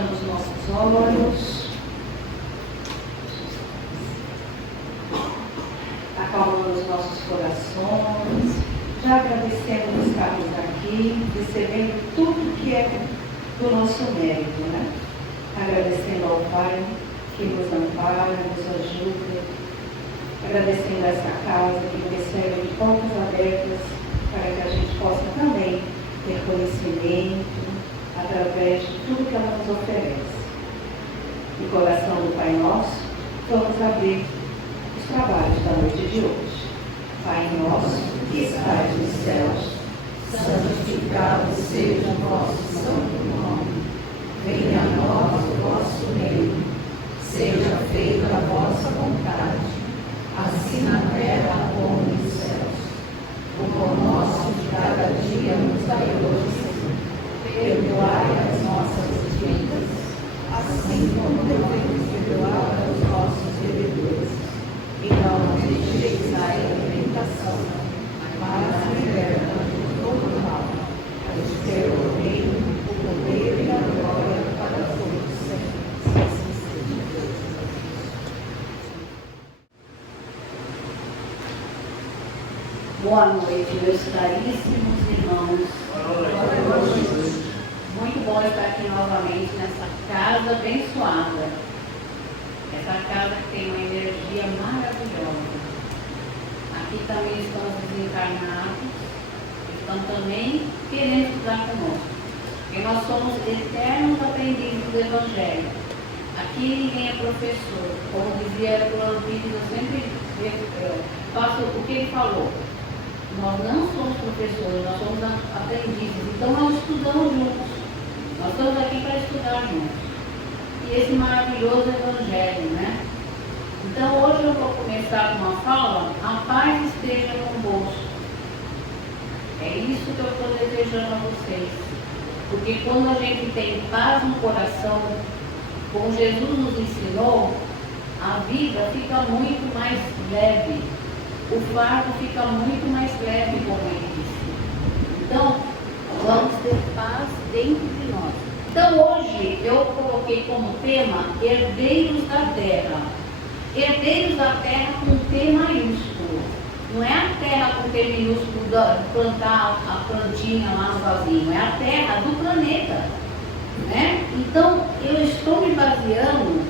fechando os nossos olhos, acalmando os nossos corações, já agradecendo por estarmos aqui, recebendo tudo que é do nosso mérito, né? Agradecendo ao Pai que nos ampara, nos ajuda, agradecendo essa casa que nos recebe de portas abertas para que a gente possa também ter conhecimento através de tudo que ela nos oferece. No coração do Pai Nosso, vamos abrir os trabalhos da noite de hoje. Pai nosso, que estais nos céus, santificado seja o vosso santo nome. Venha a nós o vosso reino. Seja feita a vossa vontade, assim na terra como nos céus. O pão nosso de cada dia nos dai hoje. Perdoai as nossas dívidas, assim como devemos perdoar aos nossos devedores. E não nos deixeis cair em tentação, mas liberta-nos de todo mal. Pois teu é o reino, o poder e a glória para todos sempre. Assim seja. Boa noite, meus caríssimos irmãos. Boa noite. Muito bom estar aqui novamente nessa casa abençoada. Essa casa que tem uma energia maravilhosa. Aqui também estão os desencarnados, que estão também querendo estudar conosco. Porque nós somos eternos aprendizes do Evangelho. Aqui ninguém é professor. Como dizia o Lampides, eu sempre faço o que ele falou. Nós não somos professores, nós somos aprendizes. Então nós estudamos juntos. Nós estamos aqui para estudar juntos. E esse maravilhoso Evangelho, né? Então hoje eu vou começar com uma fala: a paz esteja convosco. É isso que eu estou desejando a vocês. Porque quando a gente tem paz no coração, como Jesus nos ensinou, a vida fica muito mais leve. O fardo fica muito mais leve, como ele disse. Então, vamos ter paz dentro de nós. Então, hoje eu coloquei como tema Herdeiros da Terra. Herdeiros da Terra com T maiúsculo. Não é a terra com T minúsculo de plantar a plantinha lá no vasinho. É a terra do planeta. Né? Então, eu estou me baseando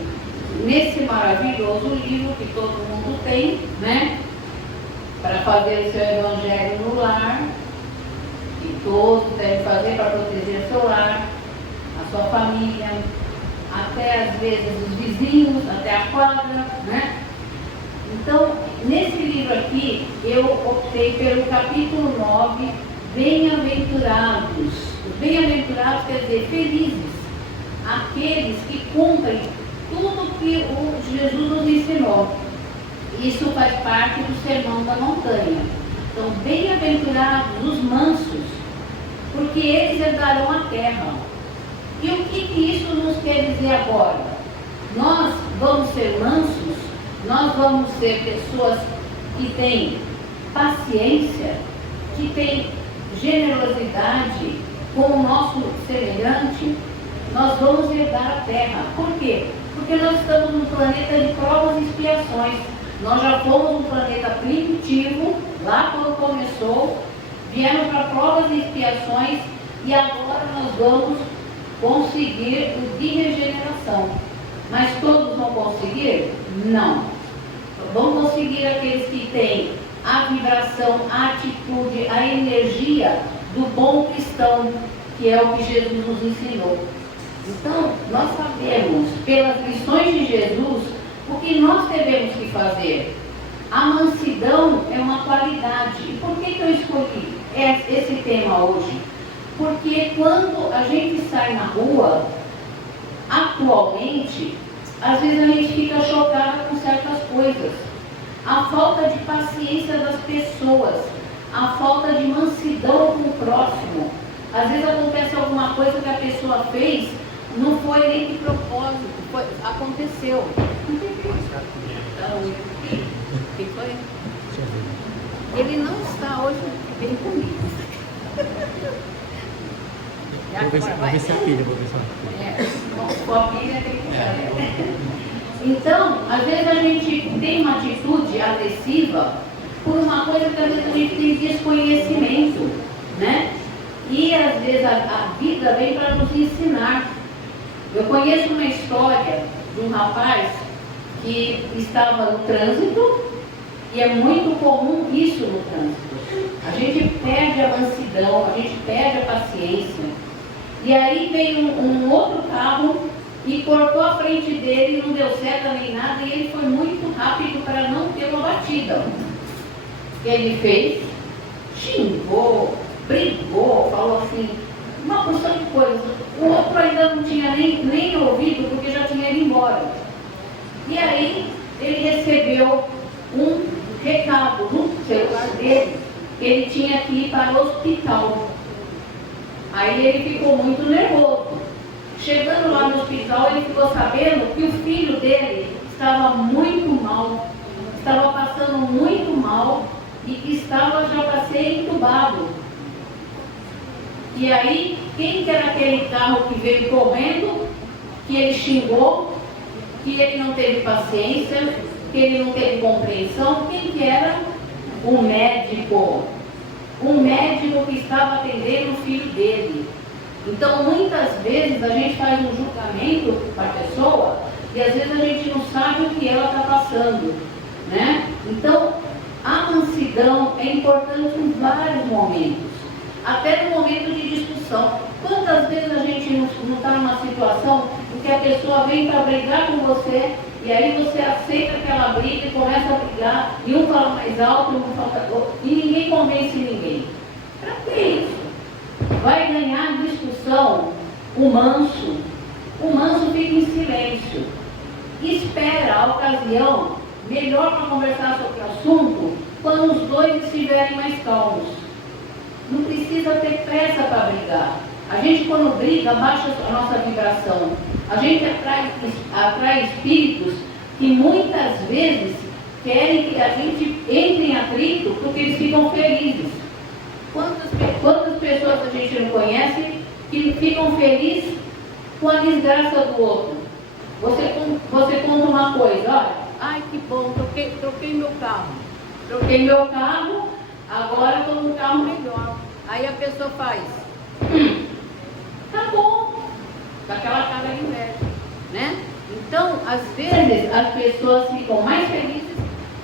nesse maravilhoso livro que todo mundo tem, né? Para fazer o seu evangelho no lar, que todos devem fazer para proteger seu lar, a sua família, até às vezes os vizinhos, até a quadra, né? Então, nesse livro aqui, eu optei pelo capítulo 9, Bem-aventurados. Os bem-aventurados quer dizer felizes, aqueles que cumprem tudo que o Jesus nos ensinou. Isso faz parte do Sermão da Montanha. Então, bem-aventurados os mansos, porque eles herdarão a terra. E o que isso nos quer dizer agora? Nós vamos ser mansos, nós vamos ser pessoas que têm paciência, que têm generosidade com o nosso semelhante. Nós vamos herdar a terra. Por quê? Porque nós estamos num planeta de provas e expiações. Nós já fomos um planeta primitivo, lá quando começou, viemos para provas e expiações e agora nós vamos conseguir o de regeneração. Mas todos vão conseguir? Não. Vão conseguir aqueles que têm a vibração, a atitude, a energia do bom cristão, que é o que Jesus nos ensinou. Então, nós sabemos, pelas lições de Jesus, o que nós devemos que fazer. A mansidão é uma qualidade. E por que eu escolhi esse tema hoje? Porque quando a gente sai na rua, atualmente, às vezes a gente fica chocada com certas coisas. A falta de paciência das pessoas, a falta de mansidão com o próximo. Às vezes acontece alguma coisa que a pessoa fez, não foi nem de propósito, aconteceu. Quem foi? Ele não está hoje bem comigo. Vou ver se é a filha, vou ver se é a filha. Bom, for a pilha, tem que puxar. Então, às vezes a gente tem uma atitude agressiva por uma coisa que às vezes a gente tem desconhecimento, né? E às vezes a vida vem para nos ensinar. Eu conheço uma história de um rapaz que estava no trânsito, e é muito comum isso no trânsito. A gente perde a mansidão, a gente perde a paciência. E aí veio um outro carro e cortou a frente dele, não deu seta nem nada, e ele foi muito rápido para não ter uma batida. O que ele fez? Xingou, brigou, falou assim, uma porção de coisas. O outro ainda não tinha nem ouvido, porque já tinha ido embora. E aí ele recebeu um recado no celular dele, que ele tinha que ir para o hospital. Aí ele ficou muito nervoso. Chegando lá no hospital, ele ficou sabendo que o filho dele estava muito mal, estava passando muito mal e que estava já para ser entubado. E aí, quem que era aquele carro que veio correndo, que ele xingou, que ele não teve paciência, que ele não teve compreensão? Quem que era? O médico. Um médico que estava atendendo o filho dele. Então, muitas vezes, a gente faz um julgamento para a pessoa e às vezes a gente não sabe o que ela está passando, né? Então, a mansidão é importante em vários momentos, até no momento de discussão. Quantas vezes a gente não está numa situação em que a pessoa vem para brigar com você e aí você aceita aquela briga e começa a brigar e um fala mais alto, um fala e ninguém convence ninguém. Para que isso? Vai ganhar discussão o manso. O manso fica em silêncio. Espera a ocasião melhor para conversar sobre o assunto quando os dois estiverem mais calmos. Não precisa ter pressa para brigar. A gente, quando briga, baixa a nossa vibração. A gente atrai espíritos que muitas vezes querem que a gente entre em atrito porque eles ficam felizes. Quantas pessoas a gente não conhece que ficam felizes com a desgraça do outro? Você conta uma coisa, olha, ai que bom, troquei meu carro. Troquei meu carro, agora estou num carro melhor. Aí a pessoa faz, tá bom, com aquela cara de inveja, né? Então, às vezes, as pessoas ficam mais felizes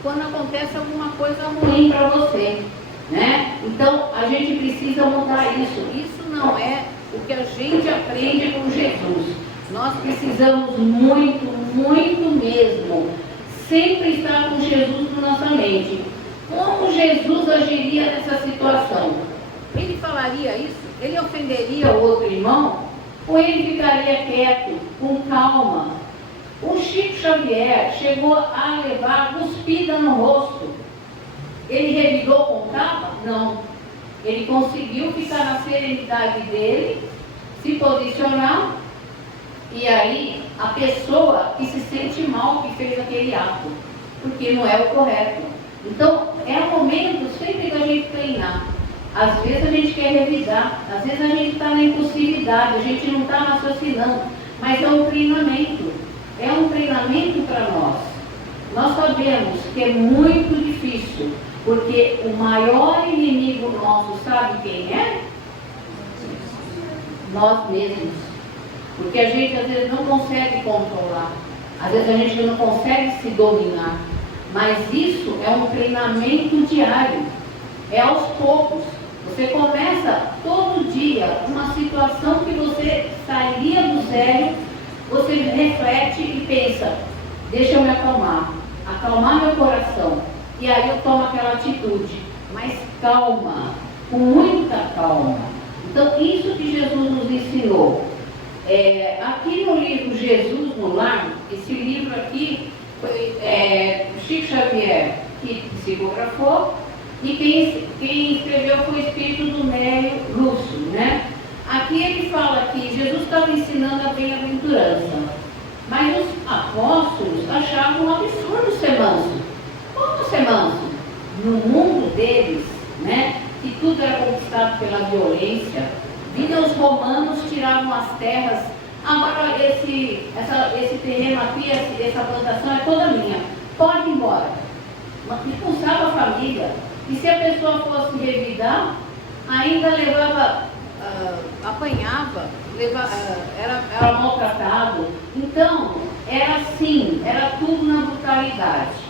quando acontece alguma coisa ruim para você, né? Então, a gente precisa mudar isso. Isso não é o que a gente aprende com Jesus. Nós precisamos muito, muito mesmo, sempre estar com Jesus na nossa mente. Como Jesus agiria nessa situação? Ele falaria isso? Ele ofenderia o outro irmão? Ou ele ficaria quieto, com calma? O Chico Xavier chegou a levar cuspida no rosto. Ele revidou com tapa? Não. Ele conseguiu ficar na serenidade dele, se posicionar, e aí a pessoa que se sente mal que fez aquele ato, porque não é o correto. Então, é o momento sempre da gente treinar. Às vezes a gente quer revidar, às vezes a gente está na impulsividade, a gente não está raciocinando, mas é um treinamento. É um treinamento para nós. Nós sabemos que é muito difícil, porque o maior inimigo nosso, sabe quem é? Nós mesmos. Porque a gente às vezes não consegue controlar, às vezes a gente não consegue se dominar. Mas isso é um treinamento diário, é aos poucos. Você começa todo dia uma situação que você sairia do sério, você reflete e pensa, deixa eu me acalmar meu coração. E aí eu tomo aquela atitude, mas calma, com muita calma. Então isso que Jesus nos ensinou. Aqui no livro Jesus no Lar, esse livro aqui foi Chico Xavier que psicografou, e quem escreveu foi o espírito do Nélio Lúcio, né? Aqui ele fala que Jesus estava ensinando a bem-aventurança, mas os apóstolos achavam um absurdo ser manso. Como ser manso? No mundo deles, né, que tudo era conquistado pela violência, vinham os romanos, tiravam as terras Agora esse terreno aqui, essa plantação é toda minha. Pode ir embora. Expulsava a família. E se a pessoa fosse revidar, ainda levava, apanhava, era maltratado. Então, era assim, era tudo na brutalidade.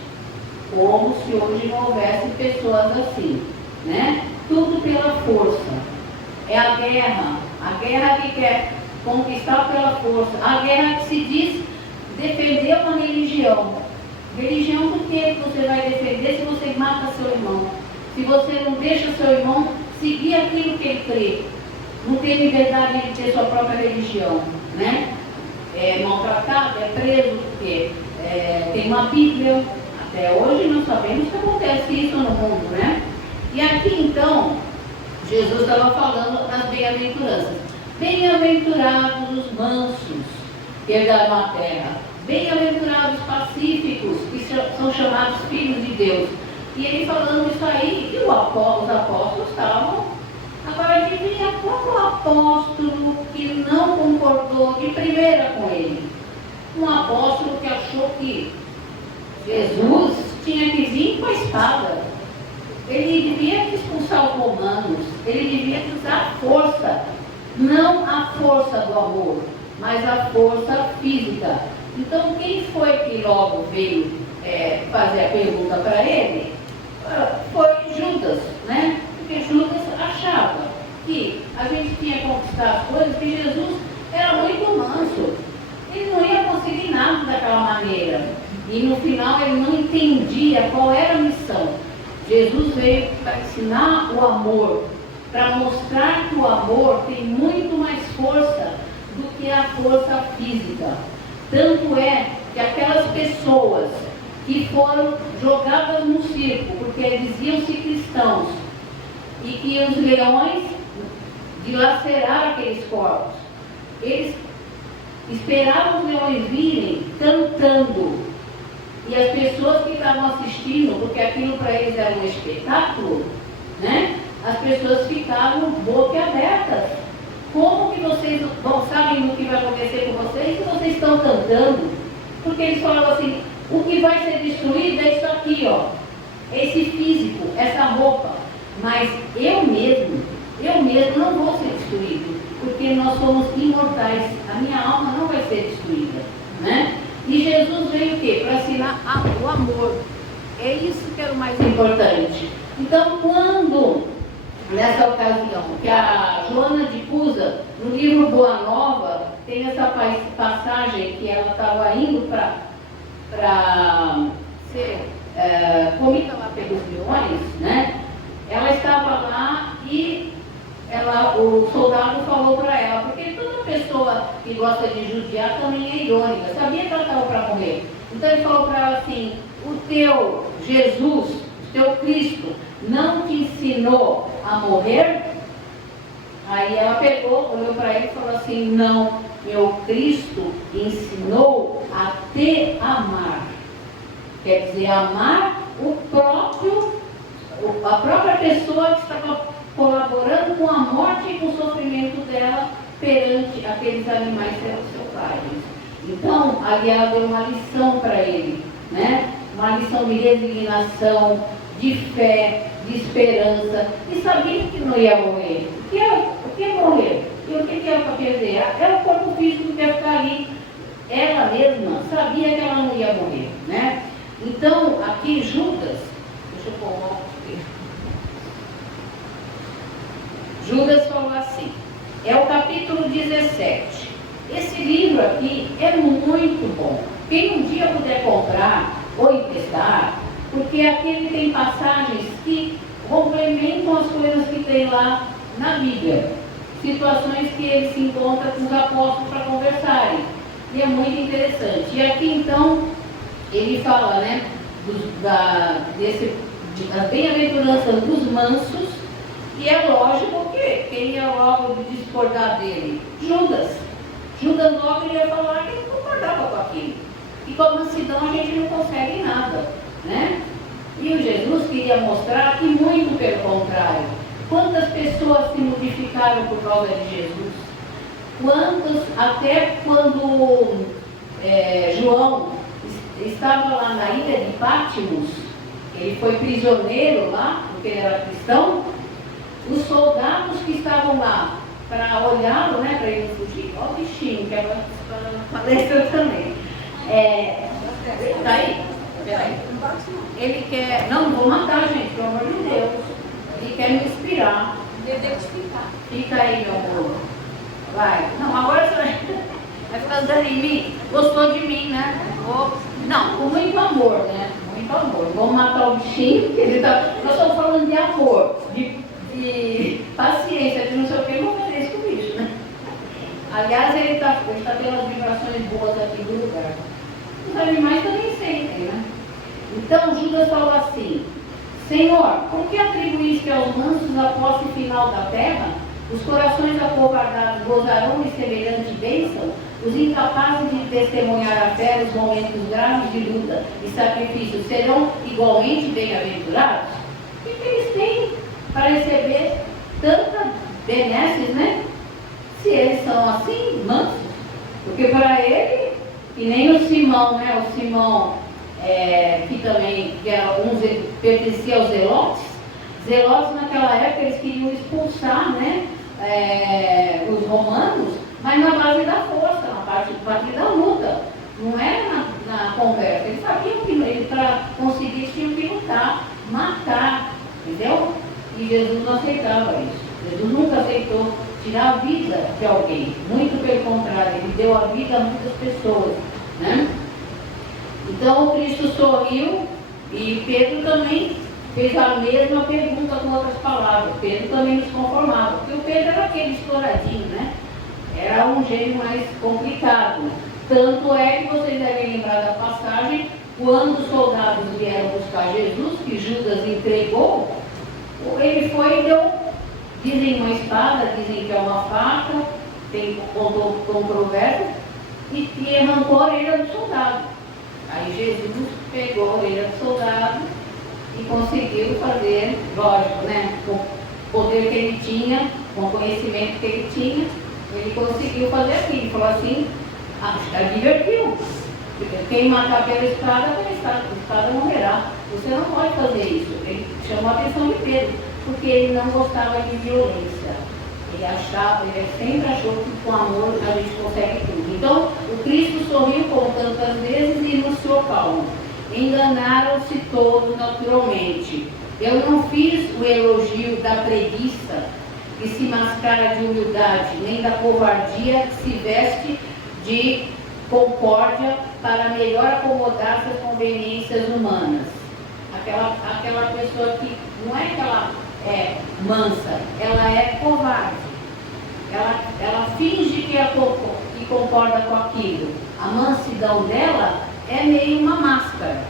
Como se hoje não houvesse pessoas assim, né? Tudo pela força. É a guerra que quer conquistar pela força, a guerra que se diz defender uma religião. Religião do que você vai defender se você mata seu irmão? Se você não deixa seu irmão seguir aquilo que ele crê, não tem liberdade de ter sua própria religião, né? É maltratado, é preso, porque tem uma Bíblia. Até hoje nós sabemos que acontece isso no mundo, né? E aqui então, Jesus estava falando das bem-aventuranças. Bem-aventurados os mansos, que herdarão a terra. Bem-aventurados os pacíficos, que são chamados filhos de Deus. E ele falando isso aí, e os apóstolos estavam. Agora adivinha qual apóstolo que não concordou de primeira com ele? Um apóstolo que achou que Jesus tinha que vir com a espada. Ele devia expulsar os romanos, ele devia usar a força, não a força do amor, mas a força física. Então quem foi que logo veio fazer a pergunta para ele? Foi Judas, né? Porque Judas achava que a gente tinha que conquistar as coisas, que Jesus era muito manso. Ele não ia conseguir nada daquela maneira. E no final ele não entendia qual era a missão. Jesus veio para ensinar o amor, para mostrar que o amor tem muito mais força do que a força física. Tanto é que aquelas pessoas que foram jogadas no circo, porque diziam-se cristãos, e que os leões dilaceraram aqueles corpos, eles esperavam os leões virem cantando. E as pessoas que estavam assistindo, porque aquilo para eles era um espetáculo, né? As pessoas ficavam boquiabertas. Como que vocês não sabem o que vai acontecer com vocês se vocês estão cantando? Porque eles falavam assim, o que vai ser destruído é isso aqui, ó. Esse físico, essa roupa. Mas eu mesmo não vou ser destruído, porque nós somos imortais. A minha alma não vai ser destruída, né? E Jesus veio o quê? Para ensinar o amor. É isso que era o mais importante. Então, quando, nessa ocasião, que a Joana de Cusa, no livro Boa Nova, tem essa passagem que ela estava indo para ser comida lá pelos leões, né? Ela estava lá e o soldado falou para ela, porque toda pessoa que gosta de judiar também é irônica, sabia que ela estava para morrer. Então ele falou para ela assim, o teu Jesus, o teu Cristo, não te ensinou a morrer? Aí ela pegou, olhou para ele e falou assim, não, meu Cristo ensinou a te amar. Quer dizer, amar a própria pessoa que estava colaborando com a morte e com o sofrimento dela perante aqueles animais selvagens. Então, ali ela deu uma lição para ele, né? Uma lição de resignação, de fé, de esperança, e sabia que não ia morrer. O que é morrer? E o que era para perder? Era o corpo físico que ia ficar ali. Ela mesma sabia que ela não ia morrer, né? Então, aqui Judas, deixa eu pôr um óculos aqui. Judas falou assim, é o capítulo 17. Esse livro aqui é muito bom. Quem um dia puder comprar ou emprestar, porque aqui ele tem passagens que complementam as coisas que tem lá na Bíblia. Situações que ele se encontra com os apóstolos para conversarem. E é muito interessante. E aqui então, ele fala, né, das bem-aventuranças dos mansos, e é lógico que quem ia logo discordar dele? Judas. Judas logo ia falar que não concordava com aquilo. E com a mansidão a gente não consegue nada, né? E o Jesus queria mostrar que muito pelo contrário. Quantas pessoas se modificaram por causa de Jesus? Até quando João estava lá na ilha de Patmos, ele foi prisioneiro lá, porque ele era cristão, os soldados que estavam lá para olhá-lo, né, para ele não fugir, olha o bichinho, que é para palestra também. Tá aí? Peraí. Ele quer, não vou matar, gente, pelo amor de Deus. Ele quer me inspirar. Identificar. Fica aí, meu amor. Vai. Não, agora você vai ficar andando em mim. Gostou de mim, né? Não, com muito amor, né? Muito amor. Vamos matar o bichinho, porque ele tá. Nós estamos falando de amor, de paciência, de não sei o que, não merece com o bicho, né? Aliás, ele está tendo as vibrações boas aqui do lugar. Os animais também sentem, né? Então Judas falou assim: Senhor, por que atribuíste aos mansos a posse final da terra? Os corações acovardados gozarão de semelhante bênção? Os incapazes de testemunhar a fé nos momentos graves de luta e sacrifício serão igualmente bem-aventurados? O que eles têm para receber tanta benesses, né? Se eles são assim, mansos. Porque para ele, que nem o Simão, né? O Simão, que também pertencia aos zelotes. Zelotes naquela época eles queriam expulsar, né? Os romanos, mas na base da força, na parte da luta. Não era na conversa. Eles sabiam que para conseguir eles tinham que lutar, matar, entendeu? E Jesus não aceitava isso. Jesus nunca aceitou tirar a vida de alguém. Muito pelo contrário, ele deu a vida a muitas pessoas, né? Então o Cristo sorriu e Pedro também fez a mesma pergunta com outras palavras. Pedro também nos conformava, porque o Pedro era aquele exploradinho, né? Era um gênio mais complicado. Tanto é que vocês devem lembrar da passagem, quando os soldados vieram buscar Jesus, que Judas entregou, ele foi e deu, dizem uma espada, dizem que é uma faca, tem controvérsia, e arrancou a orelha do soldado. Aí Jesus pegou a orelha do soldado e conseguiu fazer, lógico, né? Com o poder que ele tinha, com o conhecimento que ele tinha, ele conseguiu fazer aquilo. Ele falou assim, divertiu. Quem matar pela espada morrerá. Você não pode fazer isso. Ele chamou a atenção de Pedro, porque ele não gostava de violência. Ele sempre achou que com amor a gente consegue tudo. Então, o Cristo sorriu como tantas vezes e anunciou calmo. Enganaram-se todos naturalmente. Eu não fiz o elogio da preguiça, que se mascara de humildade, nem da covardia, que se veste de concórdia para melhor acomodar-se às conveniências humanas. Aquela pessoa que não é que ela é mansa, ela é covarde. Ela finge que concorda com aquilo. A mansidão dela é meio uma máscara.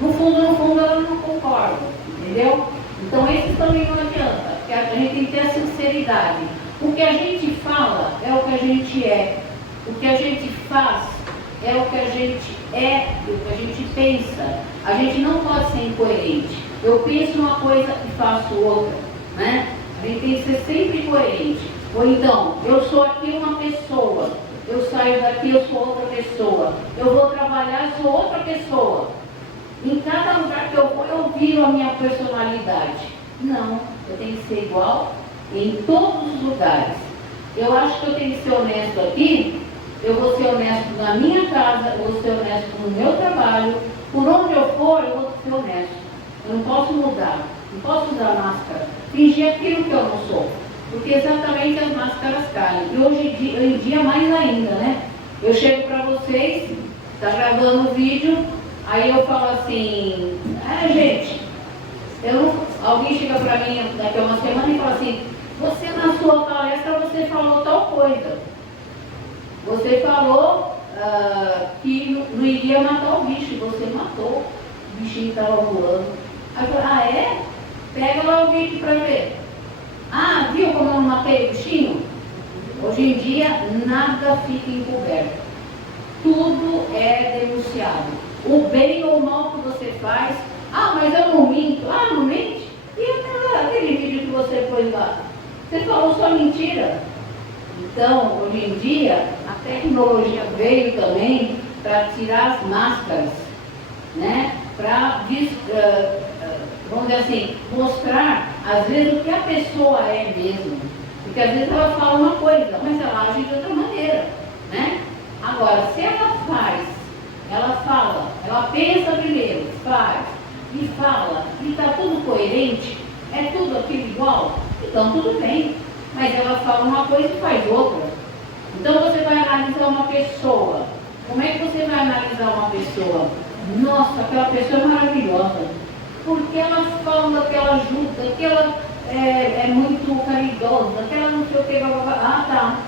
No fundo, ela não concorda, entendeu? Então, esses também não adianta, porque a gente tem que ter a sinceridade. O que a gente fala é o que a gente é. O que a gente faz é o que a gente é, o que a gente pensa. A gente não pode ser incoerente. Eu penso uma coisa e faço outra, né? A gente tem que ser sempre coerente. Ou então, eu sou aqui uma pessoa, eu saio daqui, eu sou outra pessoa. Eu vou trabalhar, eu sou outra pessoa. Em cada lugar que eu vou, eu viro a minha personalidade. Não, eu tenho que ser igual em todos os lugares. Eu acho que eu tenho que ser honesto aqui. Eu vou ser honesto na minha casa, eu vou ser honesto no meu trabalho. Por onde eu for, eu vou ser honesto. Eu não posso mudar, não posso usar máscara, fingir aquilo que eu não sou. Porque exatamente as máscaras caem. E hoje em dia mais ainda, né? Eu chego para vocês, está gravando o vídeo, aí eu falo assim, gente, alguém chega para mim daqui a uma semana e fala assim, você na sua palestra você falou tal coisa. Você falou que não iria matar o bicho, você matou. O bichinho estava voando. Aí eu falei, Pega lá o vídeo para ver. Viu como eu não matei o bichinho? Hoje em dia, nada fica encoberto. Tudo é denunciado. O bem ou o mal que você faz. Mas eu não minto. Não mente? E aquele vídeo que você pôs lá? Você falou só mentira. Então, hoje em dia, a tecnologia veio também para tirar as máscaras, né? Para, vamos dizer assim, mostrar, às vezes, o que a pessoa é mesmo. Porque às vezes ela fala uma coisa, mas ela age de outra maneira, né? Agora, se ela faz, ela fala, ela pensa primeiro, faz e fala, e está tudo coerente, é tudo aquilo igual, então tudo bem. Mas ela fala uma coisa e faz outra. Então você vai analisar uma pessoa. Como é que você vai analisar uma pessoa? Nossa, aquela pessoa é maravilhosa. Porque ela fala, que ela ajuda, que ela é muito caridosa, que ela não sei o que, ah tá.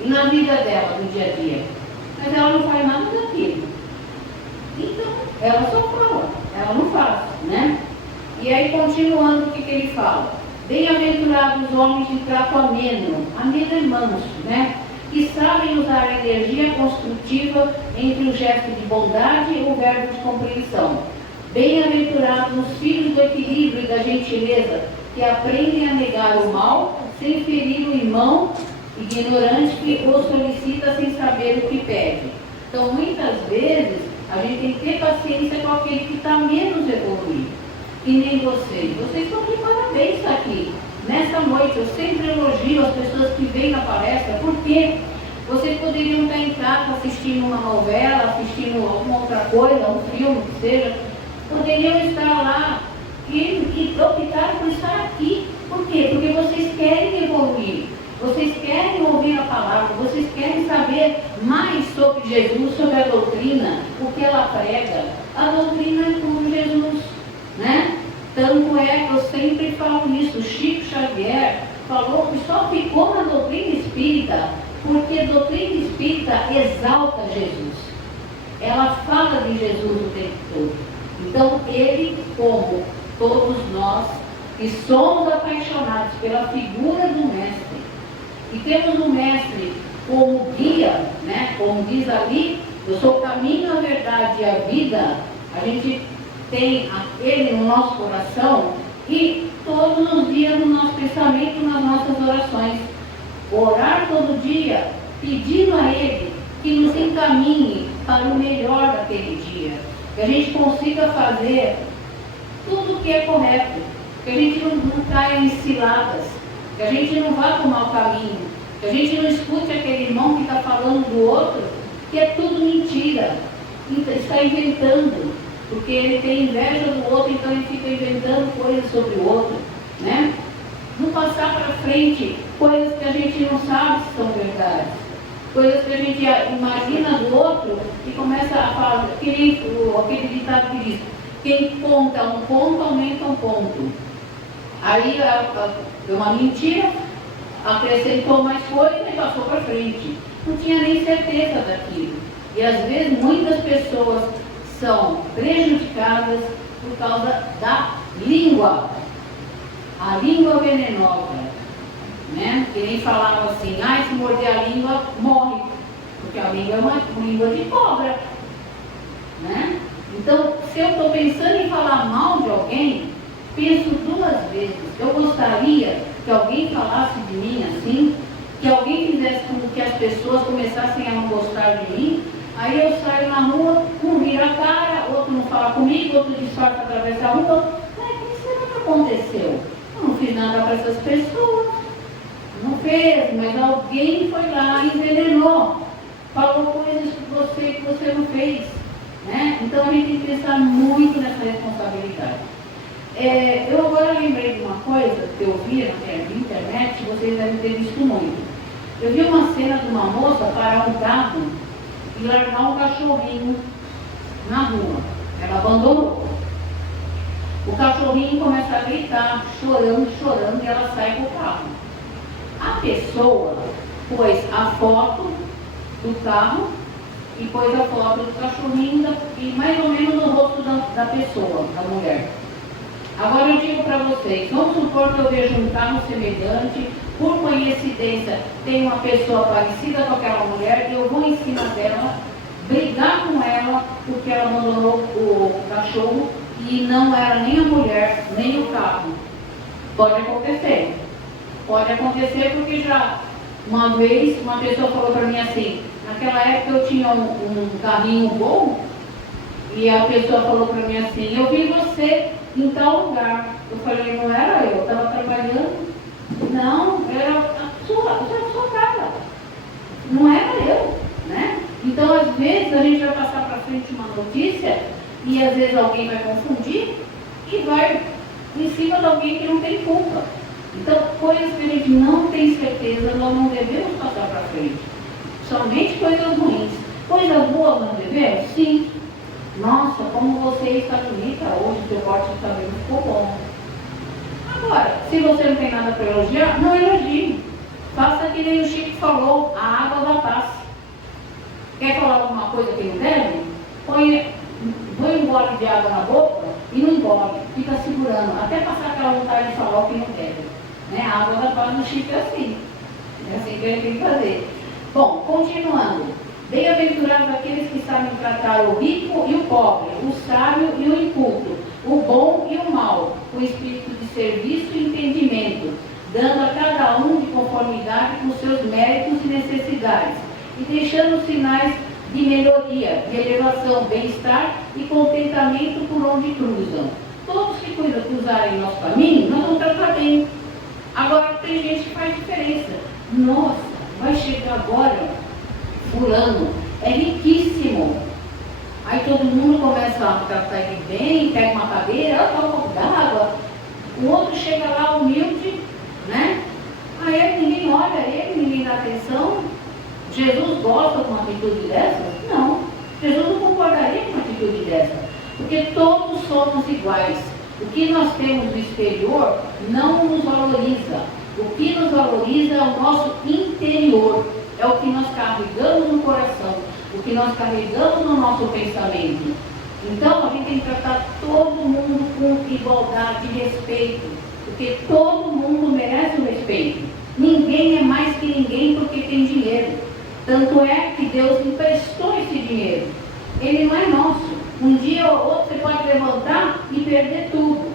E na vida dela, no dia a dia? Mas ela não faz nada daquilo. Então, ela só fala, ela não faz, né? E aí, continuando, o que ele fala? Bem-aventurados os homens de trato ameno é manso, né? Que sabem usar a energia construtiva entre o gesto de bondade e o verbo de compreensão. Bem-aventurados os filhos do equilíbrio e da gentileza, que aprendem a negar o mal sem ferir o irmão ignorante que o solicita sem saber o que pede. Então, muitas vezes, a gente tem que ter paciência com aquele que está menos evoluído. E nem vocês. Vocês estão de parabéns aqui. Nessa noite, eu sempre elogio as pessoas que vêm na palestra, porque vocês poderiam estar em casa assistindo uma novela, assistindo alguma outra coisa, um filme, que seja. Poderiam estar lá e optaram por estar aqui. Por quê? Porque vocês querem evoluir. Vocês querem ouvir a palavra, vocês querem saber mais sobre Jesus, sobre a doutrina, o que ela prega. A doutrina é como Jesus, né? Tanto é que eu sempre falo isso. Chico Xavier falou que só ficou na doutrina espírita porque a doutrina espírita exalta Jesus. Ela fala de Jesus o tempo todo. Então ele, como todos nós, que somos apaixonados pela figura do Mestre, e temos o Mestre como guia, né? Como diz ali, eu sou o caminho, a verdade e a vida. A gente tem Ele no nosso coração e todos os dias no nosso pensamento, nas nossas orações. Orar todo dia, pedindo a Ele que nos encaminhe para o melhor daquele dia. Que a gente consiga fazer tudo o que é correto. Que a gente não caia em ciladas. Que a gente não vá para o mau caminho, que a gente não escute aquele irmão que está falando do outro, que é tudo mentira, está inventando, porque ele tem inveja do outro, então ele fica inventando coisas sobre o outro, né? Não passar para frente coisas que a gente não sabe se são verdade, coisas que a gente imagina do outro e começa a falar, aquele ditado que diz, quem conta um ponto, aumenta um ponto. Aí deu uma mentira, acrescentou mais coisa e passou para frente. Não tinha nem certeza daquilo. E às vezes muitas pessoas são prejudicadas por causa da língua. A língua venenosa. Né? Que nem falavam assim, se morder a língua, morre. Porque a língua é uma língua de cobra. Né? Então, se eu estou pensando em falar mal de alguém, penso duas vezes. Eu gostaria que alguém falasse de mim assim, que alguém fizesse com que as pessoas começassem a não gostar de mim. Aí eu saio na rua, um vira a cara, outro não fala comigo, outro disfarça através da rua. Mas o que será que aconteceu? Eu não fiz nada para essas pessoas. Não fez, mas alguém foi lá e envenenou. Falou coisas que você não fez. Né? Então a gente tem que pensar muito nessa responsabilidade. Eu agora lembrei de uma coisa que eu vi na internet, vocês devem ter visto muito. Eu vi uma cena de uma moça parar um carro e largar um cachorrinho na rua. Ela abandonou. O cachorrinho começa a gritar, chorando, e ela sai com o carro. A pessoa pôs a foto do carro e pôs a foto do cachorrinho e mais ou menos no rosto da pessoa, da mulher. Agora eu digo para vocês, vamos supor que eu vejo um carro semelhante, por coincidência tem uma pessoa parecida com aquela mulher, e eu vou em cima dela, brigar com ela, porque ela abandonou o cachorro, e não era nem a mulher, nem o carro. Pode acontecer porque já Uma vez, uma pessoa falou para mim assim, naquela época eu tinha um carrinho bom, e a pessoa falou para mim assim, eu vi você em tal lugar. Eu falei, não era eu estava trabalhando. Não, era a sua casa. Não era eu, né? Então, às vezes, a gente vai passar para frente uma notícia e às vezes alguém vai confundir e vai em cima de alguém que não tem culpa. Então, coisas que a gente não tem certeza, nós não devemos passar para frente. Somente coisas ruins. Coisas boas não devemos? Sim. Nossa, como você está bonita hoje, seu corte de cabelo ficou bom. Agora, se você não tem nada para elogiar, não elogie. Faça que nem o Chico falou, a água da paz. Quer falar alguma coisa que não deve? Põe um gole de água na boca e não engole. Fica segurando, até passar aquela vontade de falar o que não deve. Né? A água da paz no Chico é assim. É assim que ele tem que fazer. Bom, continuando. Bem-aventurados aqueles que sabem tratar o rico e o pobre, o sábio e o inculto, o bom e o mau, com espírito de serviço e entendimento, dando a cada um de conformidade com seus méritos e necessidades, e deixando sinais de melhoria, de elevação, bem-estar e contentamento por onde cruzam. Todos que cruzarem nosso caminho, nós vamos tratar bem. Agora, tem gente que faz diferença. Nossa, vai chegar agora fulano, é riquíssimo. Aí todo mundo começa a tratar ele bem, pega uma cadeira, dá um pouco d'água. O outro chega lá humilde, né? Aí ninguém olha ele, ninguém dá atenção. Jesus gosta de uma atitude dessa? Não. Jesus não concordaria com uma atitude dessa. Porque todos somos iguais. O que nós temos do exterior não nos valoriza. O que nos valoriza é o nosso interior. É o que nós carregamos no coração, o que nós carregamos no nosso pensamento. Então, a gente tem que tratar todo mundo com igualdade e respeito, porque todo mundo merece o respeito. Ninguém é mais que ninguém porque tem dinheiro. Tanto é que Deus emprestou esse dinheiro. Ele não é nosso. Um dia ou outro você pode levantar e perder tudo.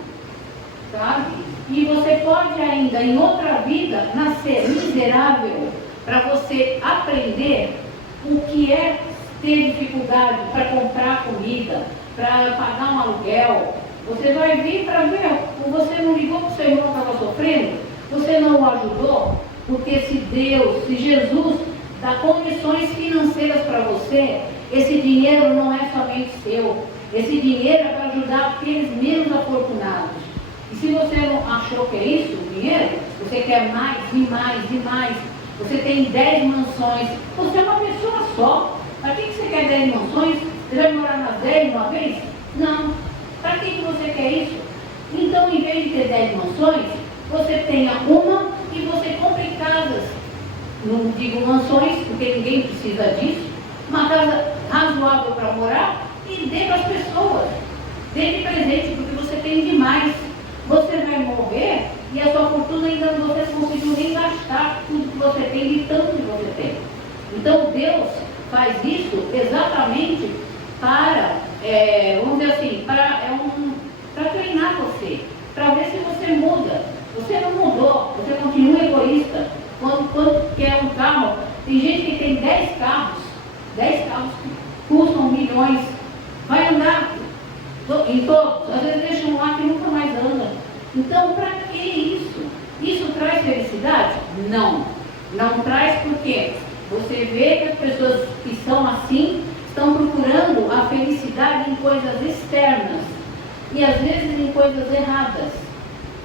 Sabe? E você pode ainda, em outra vida, nascer miserável, para você aprender o que é ter dificuldade para comprar comida, para pagar um aluguel. Você vai vir para ver, você não ligou para o seu irmão que estava sofrendo, você não o ajudou, porque se Deus, se Jesus dá condições financeiras para você, esse dinheiro não é somente seu, esse dinheiro é para ajudar aqueles menos afortunados. E se você não achou que é isso, o dinheiro, você quer mais e mais e mais. Você tem 10 mansões, você é uma pessoa só. Para que você quer 10 mansões? Você vai morar nas 10 uma vez? Não. Para que você quer isso? Então, em vez de ter 10 mansões, você tenha uma e você compre casas. Não digo mansões, porque ninguém precisa disso. Uma casa razoável para morar e dê para as pessoas. Dê de presente, porque você tem demais. Você vai morrer e a sua fortuna ainda você não conseguiu nem gastar tudo que você tem de tanto que você tem. Então Deus faz isso exatamente para, vamos dizer assim, para treinar você, para ver se você muda. Você não mudou, você continua egoísta. Quando quer um carro, tem gente que tem 10 carros que custam milhões, vai andar em todos, às vezes deixa um lá que nunca mais anda. Então, para que isso? Isso traz felicidade? Não. Não traz porque você vê que as pessoas que são assim estão procurando a felicidade em coisas externas e às vezes em coisas erradas,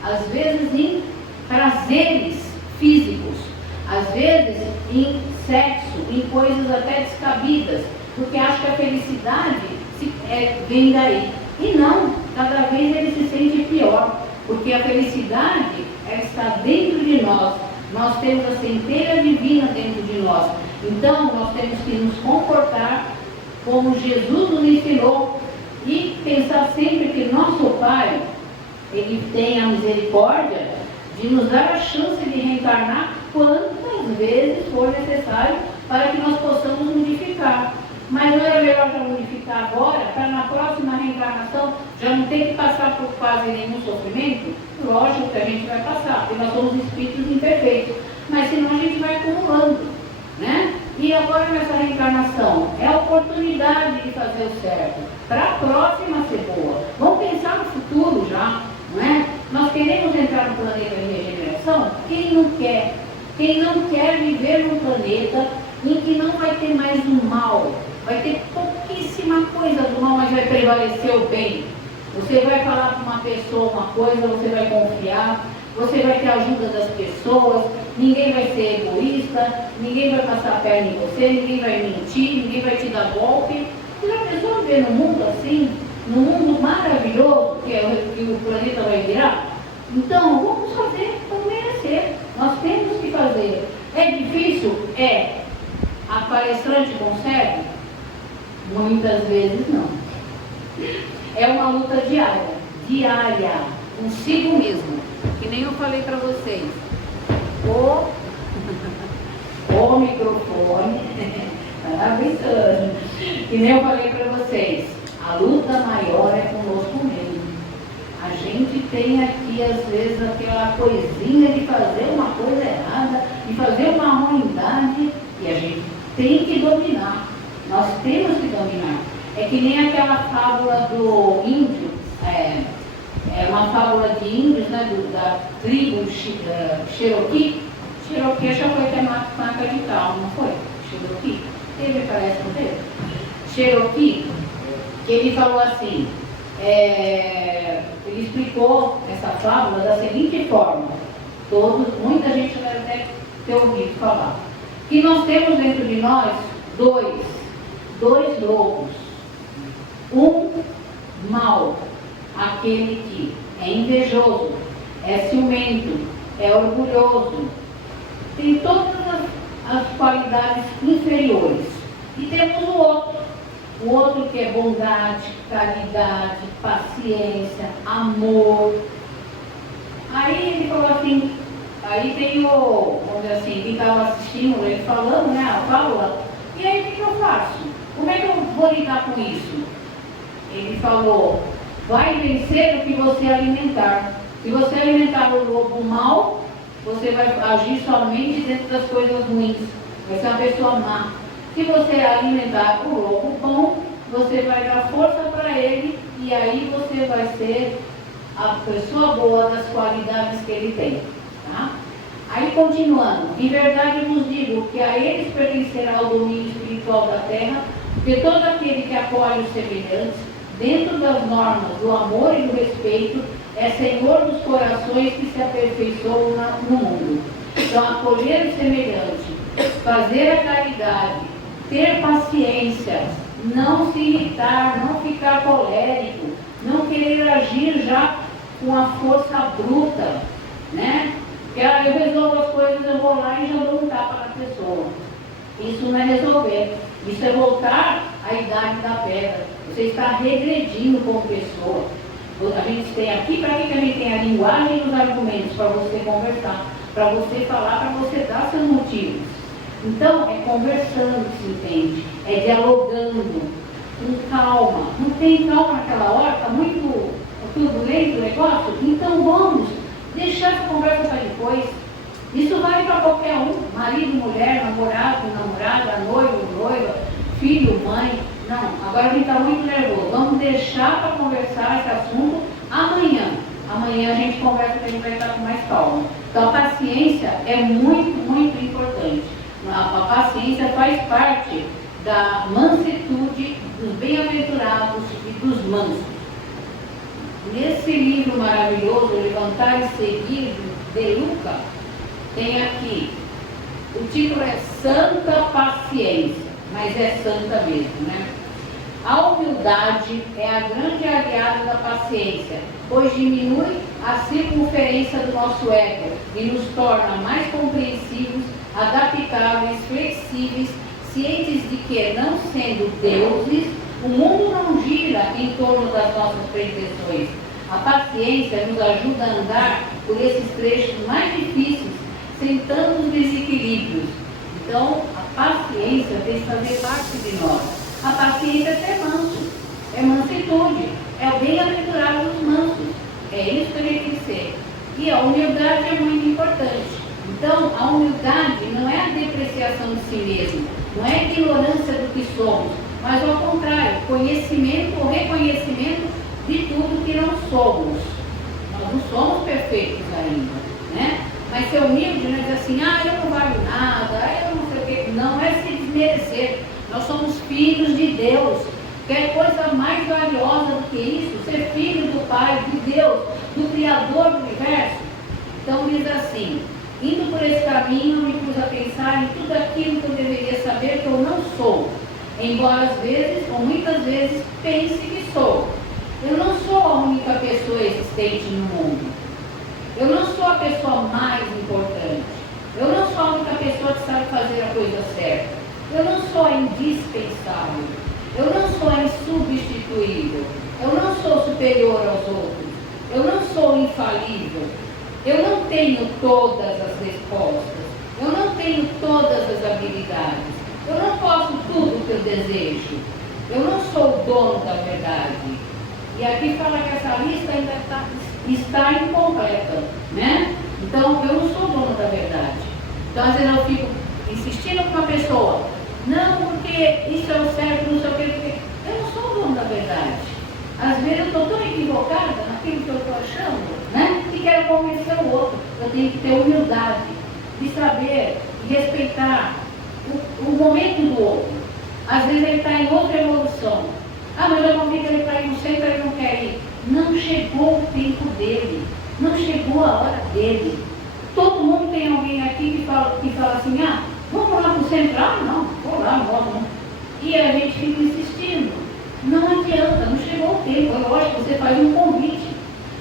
às vezes em prazeres físicos, às vezes em sexo, em coisas até descabidas, porque acha que a felicidade vem daí. E não, cada vez ele se sente pior, porque a felicidade está dentro de nós. Nós temos a centelha divina dentro de nós. Então, nós temos que nos comportar como Jesus nos ensinou e pensar sempre que nosso Pai, Ele tem a misericórdia de nos dar a chance de reencarnar quantas vezes for necessário para que nós possamos modificar. Mas não era melhor já modificar agora, para na próxima reencarnação já não ter que passar por quase nenhum sofrimento? Lógico que a gente vai passar, porque nós somos espíritos imperfeitos. mas senão a gente vai acumulando, né? E agora nessa reencarnação, é a oportunidade de fazer o certo, para a próxima ser boa. Vamos pensar no futuro já, não é? Nós queremos entrar no planeta de regeneração? Quem não quer? Quem não quer viver num planeta em que não vai ter mais o mal, vai ter pouquíssima coisa do mal, mas vai prevalecer o bem. Você vai falar para uma pessoa uma coisa, você vai confiar, você vai ter a ajuda das pessoas, ninguém vai ser egoísta, ninguém vai passar a perna em você, ninguém vai mentir, ninguém vai te dar golpe. Você já pensou viver num mundo assim, num mundo maravilhoso que o planeta vai virar? Então, vamos fazer, vamos merecer. Nós temos que fazer. É difícil? É. A palestrante consegue? Muitas vezes não. É uma luta diária, consigo mesmo. Que nem eu falei para vocês. O microfone, tá brincando. Que nem eu falei para vocês. A luta maior é conosco mesmo. A gente tem aqui, às vezes, aquela coisinha de fazer uma coisa errada, de fazer uma ruindade, e a gente tem que dominar. Nós temos que dominar. É que nem aquela fábula do índio, é uma fábula de índios, né, da tribo Cherokee. Cherokee já foi até marca de carro, não foi? Cherokee? Teve, parece, não teve? Cherokee, que ele falou assim, ele explicou essa fábula da seguinte forma, muita gente já deve até ter ouvido falar, que nós temos dentro de nós dois lobos, um mau, aquele que é invejoso, é ciumento, é orgulhoso, tem todas as qualidades inferiores, e temos o outro que é bondade, caridade, paciência, amor. Aí ele falou assim, aí tem vamos dizer assim, quem estava assistindo, ele falando, né, a fábula, e aí o que eu faço? Como é que eu vou lidar com isso? Ele falou, vai vencer o que você alimentar. Se você alimentar o lobo mau, você vai agir somente dentro das coisas ruins, vai ser uma pessoa má. Se você alimentar o lobo bom, você vai dar força para ele e aí você vai ser a pessoa boa das qualidades que ele tem. Tá? Aí continuando, em verdade eu vos digo que a eles pertencerá o domínio espiritual da terra, porque todo aquele que acolhe os semelhantes, dentro das normas do amor e do respeito, é senhor dos corações que se aperfeiçoam no mundo. Então, acolher o semelhante, fazer a caridade, ter paciência, não se irritar, não ficar colérico, não querer agir já com a força bruta, né? Que eu resolvo as coisas, eu vou lá e já dou um tapa na pessoa. Isso não é resolver, isso é voltar à idade da pedra. Você está regredindo como pessoa. A gente tem aqui, para que a gente tem a linguagem e os argumentos para você conversar, para você falar, para você dar seus motivos. Então, é conversando que se entende, é dialogando, com calma. Não tem calma naquela hora, está muito turbulento o negócio? Então vamos deixar essa conversa para depois. Isso vale para qualquer um, marido, mulher, namorado, namorada, noivo, noiva, filho, mãe. Não, agora a gente está muito nervoso. Vamos deixar para conversar esse assunto amanhã. Amanhã a gente conversa que a gente vai estar com mais calma. Então a paciência é muito, muito importante. A paciência faz parte da mansitude dos bem-aventurados e dos mansos. Nesse livro maravilhoso, Levantar e Seguir, de Luca, tem aqui, o título é Santa Paciência, mas é santa mesmo, né? A humildade é a grande aliada da paciência, pois diminui a circunferência do nosso ego e nos torna mais compreensivos, adaptáveis, flexíveis, cientes de que, não sendo deuses, o mundo não gira em torno das nossas pretensões. A paciência nos ajuda a andar por esses trechos mais difíceis, sem tantos desequilíbrios. Então, a paciência tem que fazer parte de nós. A paciência é ser manso, é mansitude, é o bem-aventurado dos mansos. É isso que a gente tem que ser. E a humildade é muito importante. Então, a humildade não é a depreciação de si mesmo, não é a ignorância do que somos, mas ao contrário, conhecimento ou reconhecimento de tudo que não somos. Nós não somos perfeitos ainda, né? Mas ser humilde não é dizer assim, eu não valho nada, eu não sei o quê. Não é se desmerecer. Nós somos filhos de Deus. Quer coisa mais valiosa do que isso? Ser filho do Pai, de Deus, do Criador do Universo. Então diz assim, indo por esse caminho, eu me pus a pensar em tudo aquilo que eu deveria saber que eu não sou. Embora às vezes, ou muitas vezes, pense que sou. Eu não sou a única pessoa existente no mundo. Eu não sou a pessoa mais importante. Eu não sou a única pessoa que sabe fazer a coisa certa. Eu não sou a indispensável. Eu não sou a insubstituível. Eu não sou superior aos outros. Eu não sou infalível. Eu não tenho todas as respostas. Eu não tenho todas as habilidades. Eu não posso tudo o que eu desejo. Eu não sou o dono da verdade. E aqui fala que essa lista ainda está incompleta, né? Então, eu não sou dono da verdade. Então, às vezes eu fico insistindo com uma pessoa, não, porque isso é o certo, não sei o que, eu não sou dono da verdade. Às vezes eu estou tão equivocada naquilo que eu estou achando, né? E quero convencer o outro. Eu tenho que ter humildade de saber e respeitar o momento do outro. Às vezes ele está em outra evolução. Mas eu convido ele para ir no centro, ele não quer ir. Não chegou o tempo dele. Não chegou a hora dele. Todo mundo tem alguém aqui que fala assim, vamos lá para o centro. Não, vou lá, não. E a gente fica insistindo. Não adianta, não chegou o tempo. É lógico, você faz um convite.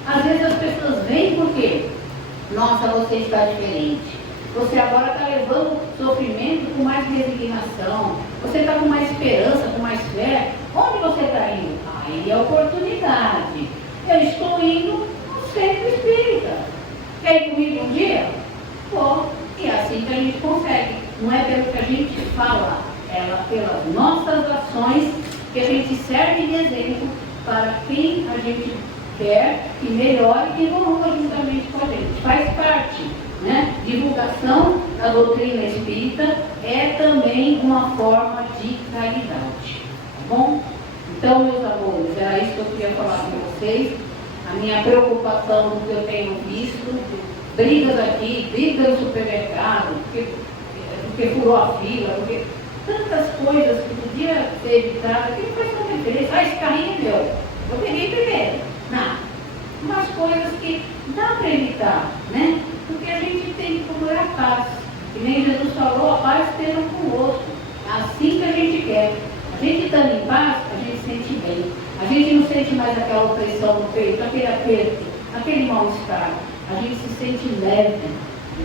Às vezes as pessoas vêm porque, nossa, você está diferente. Você agora está levando sofrimento com mais resignação. Você está com mais esperança, com mais fé. Onde você está indo? Aí é oportunidade. Eu estou indo no centro espírita. Quer ir comigo um dia? Vou. E é assim que a gente consegue. Não é pelo que a gente fala, é pelas nossas ações que a gente serve de exemplo para quem a gente quer que melhore e evolua juntamente com a gente. Faz parte. Né? Divulgação da doutrina espírita é também uma forma de caridade, tá bom? Então, meus amores, era isso que eu queria falar com vocês. A minha preocupação do que eu tenho visto, brigas aqui, brigas no supermercado, porque furou a fila, porque tantas coisas que podia ser evitadas, que não faz tanta diferença. Esse carrinho é meu, eu peguei primeiro. Não. Umas coisas que dá para evitar, né? Porque a gente tem que procurar a paz. Que nem Jesus falou, a paz esteja conosco. Assim que a gente quer. A gente estando em paz, a gente sente bem. A gente não sente mais aquela opressão no peito, aquele aperto, aquele mal-estar. A gente se sente leve.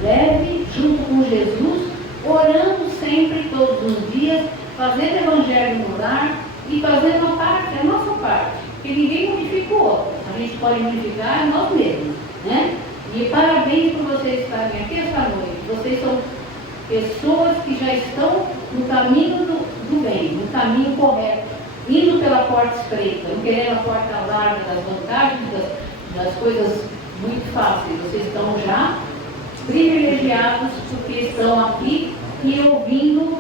Leve junto com Jesus, orando sempre, todos os dias, fazendo evangelho no lar e fazendo a parte, a nossa parte. Porque ninguém modifica o outro. A gente pode modificar nós mesmos, né? E parabéns por vocês estarem aqui esta noite. Vocês são pessoas que já estão no caminho do bem, no caminho correto, indo pela porta estreita, não querendo a porta larga das vantagens, das coisas muito fáceis. Vocês estão já privilegiados porque estão aqui e ouvindo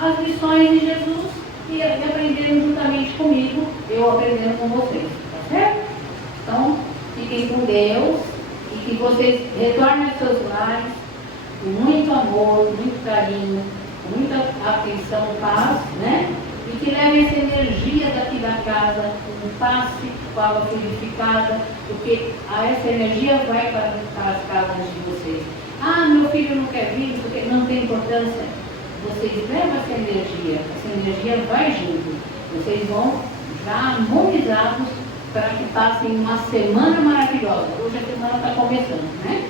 as lições de Jesus e aprendendo juntamente comigo, eu aprendendo com vocês, tá certo? Então, fiquem com Deus e que vocês retornem aos seus lares com muito amor, muito carinho, com muita atenção, paz, né? E que levem essa energia daqui da casa com passe, com água purificada, porque essa energia vai para as casas de vocês. Meu filho não quer vir, porque não tem importância. Vocês levam essa energia vai junto. Vocês vão já harmonizados para que passem uma semana maravilhosa. Hoje a semana está começando, né?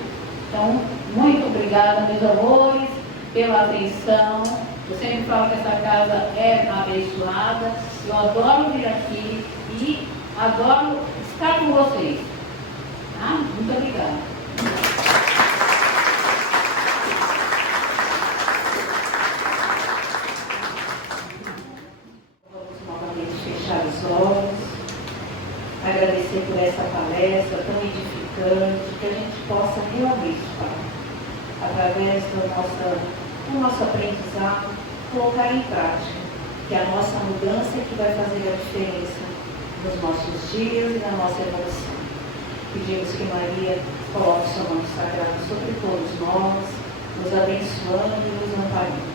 Então, muito obrigada, meus amores, pela atenção. Eu sempre falo que essa casa é abençoada. Eu adoro vir aqui e adoro estar com vocês. Tá? Muito obrigada. Fechar os olhos, agradecer por essa palestra tão edificante, que a gente possa realmente, Pai, através do nosso aprendizado, colocar em prática, que é a nossa mudança que vai fazer a diferença nos nossos dias e na nossa evolução. Pedimos que Maria coloque o seu nome sagrado sobre todos nós, nos abençoando e nos amparando.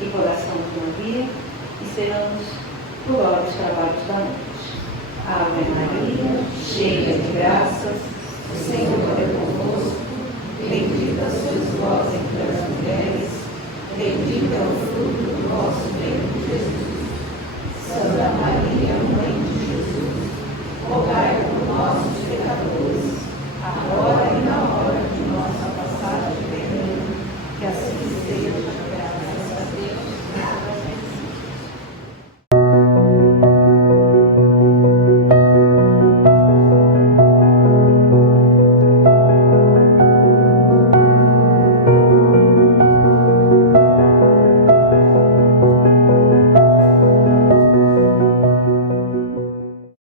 E coração de Maria, e seremos por hora os trabalhos da noite. Ave Maria, cheia de graças, o Senhor é convosco, bendita sois vós entre as mulheres, bendito é o fruto do vosso